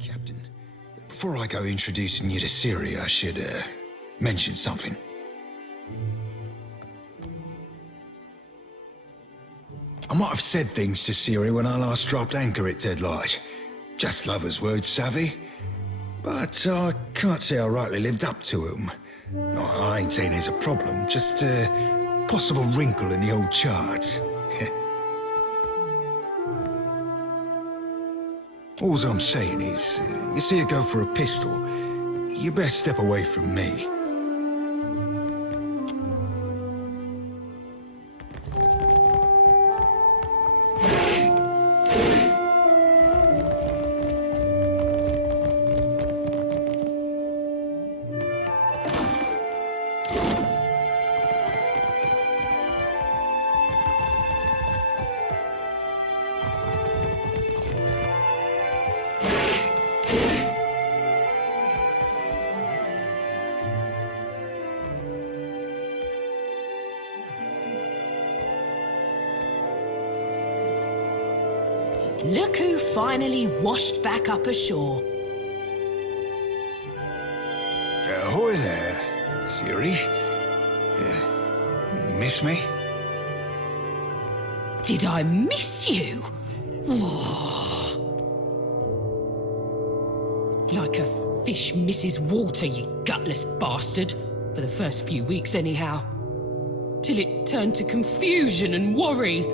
Captain, before I go introducing you to Siryi, I should, mention something. I might have said things to Siryi when I last dropped anchor at Deadlight. Just lovers' words, savvy? But I can't say I rightly lived up to them. I ain't saying there's a problem, just a possible wrinkle in the old charts. All I'm saying is, you see her go for a pistol, you best step away from me. Look who finally washed back up ashore. Ahoy there, Siryi. Miss me? Did I miss you? Oh. Like a fish misses water, you gutless bastard. For the first few weeks anyhow. Till it turned to confusion and worry.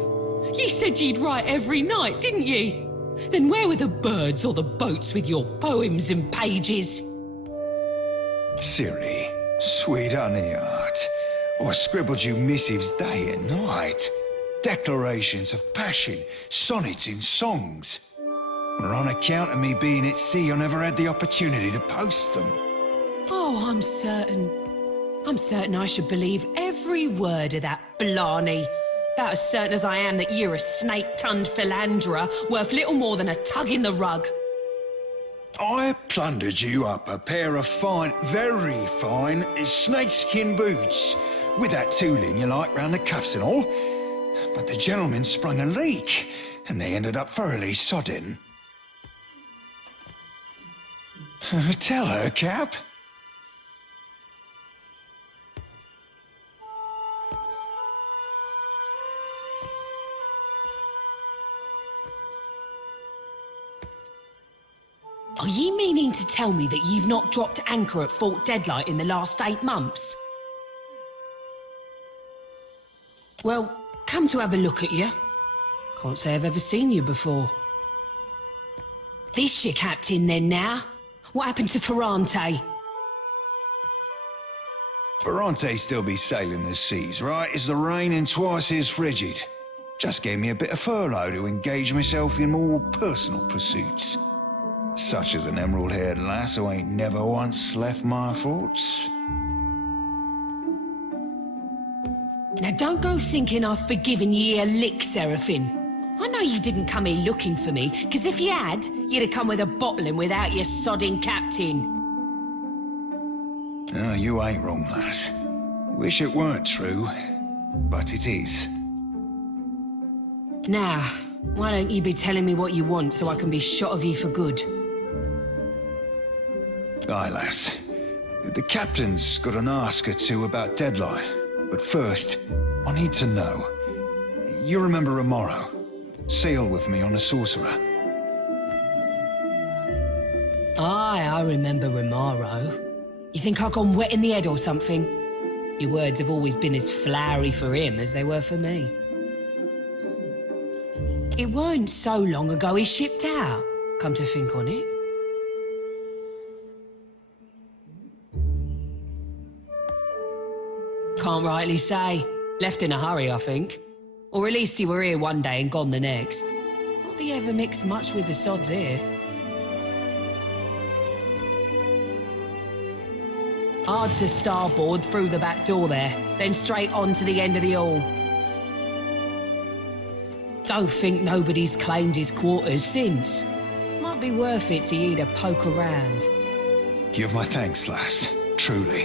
Ye said ye'd write every night, didn't ye? Then where were the birds or the boats with your poems and pages? Siryi, sweet honey heart. I scribbled you missives day and night. Declarations of passion, sonnets in songs. But on account of me being at sea, I never had the opportunity to post them. Oh, I'm certain I should believe every word of that blarney. About as certain as I am that you're a snake-tongued philanderer worth little more than a tug in the rug. I plundered you up a pair of fine, very fine, snakeskin boots, with that tooling you like round the cuffs and all. But the gentleman sprung a leak, and they ended up thoroughly sodden. Tell her, Cap. Are ye meaning to tell me that you've not dropped anchor at Fort Deadlight in the last 8 months? Well, come to have a look at you. Can't say I've ever seen you before. This your captain then now? What happened to Ferrante? Ferrante still be sailing the seas, right? Is the rain and twice as frigid. Just gave me a bit of furlough to engage myself in more personal pursuits. Such as an emerald-haired lass who ain't never once left my thoughts. Now don't go thinking I've forgiven ye a lick, Serafen. I know you didn't come here looking for me, because if you had, you'd have come with a bottling without your sodding captain. Oh, you ain't wrong, lass. Wish it weren't true, but it is. Now, why don't you be telling me what you want so I can be shot of ye for good? Aye, lass. The captain's got an ask or two about Deadlight. But first, I need to know. You remember Romaro? Sailed with me on the Sorcerer. Aye, I remember Romaro. You think I've gone wet in the head or something? Your words have always been as flowery for him as they were for me. It weren't so long ago he shipped out, come to think on it. Can't rightly say. Left in a hurry, I think. Or at least he were here one day and gone the next. Not that he ever mixed much with the sods here. Hard to starboard through the back door there, then straight on to the end of the hall. Don't think nobody's claimed his quarters since. Might be worth it to you to poke around. Give my thanks, lass. Truly.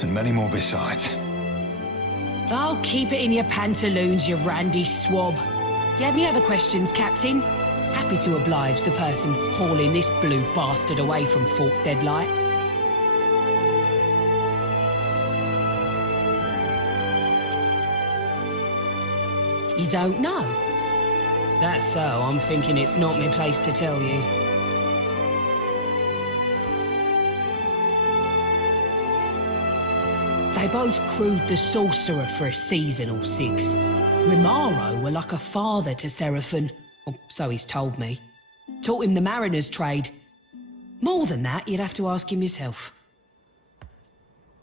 And many more besides. Oh, keep it in your pantaloons, you randy swab. You had any other questions, Captain? Happy to oblige the person hauling this blue bastard away from Fort Deadlight. You don't know? That's so. I'm thinking it's not my place to tell you. They both crewed the Sorcerer for a season or 6. Rimaro were like a father to Serafen, or so he's told me. Taught him the mariner's trade. More than that, you'd have to ask him yourself.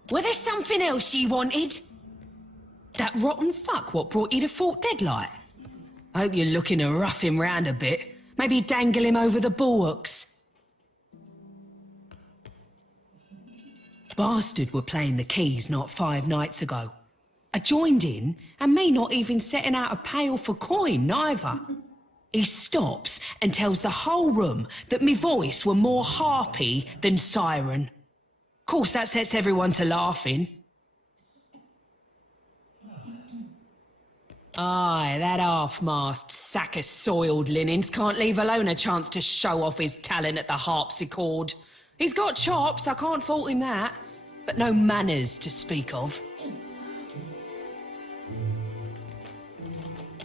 Were there something else you wanted? That rotten fuck what brought you to Fort Deadlight? I hope you're looking to rough him round a bit. Maybe dangle him over the bulwarks. Bastard were playing the keys not 5 nights ago. I joined in, and me not even setting out a pail for coin, neither. He stops and tells the whole room that me voice were more harpy than siren. Course that sets everyone to laughing. Aye, that half-mast sack of soiled linens can't leave alone a chance to show off his talent at the harpsichord. He's got chops, I can't fault him that, but no manners to speak of.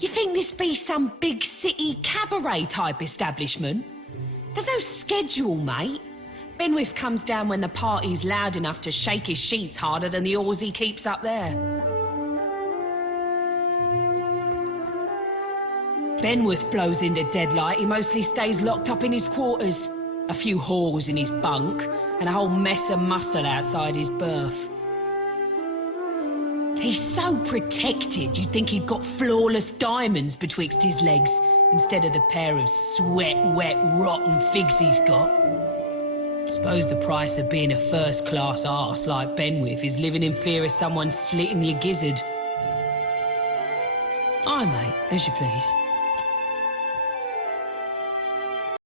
You think this be some big city cabaret type establishment? There's no schedule, mate. Benwith comes down when the party's loud enough to shake his sheets harder than the oars he keeps up there. Benwith blows into Deadlight, he mostly stays locked up in his quarters. A few whores in his bunk, and a whole mess of muscle outside his berth. He's so protected, you'd think he'd got flawless diamonds betwixt his legs, instead of the pair of sweat-wet, rotten figs he's got. Suppose the price of being a first-class arse like Benwith is living in fear of someone slitting your gizzard. Aye, mate, as you please.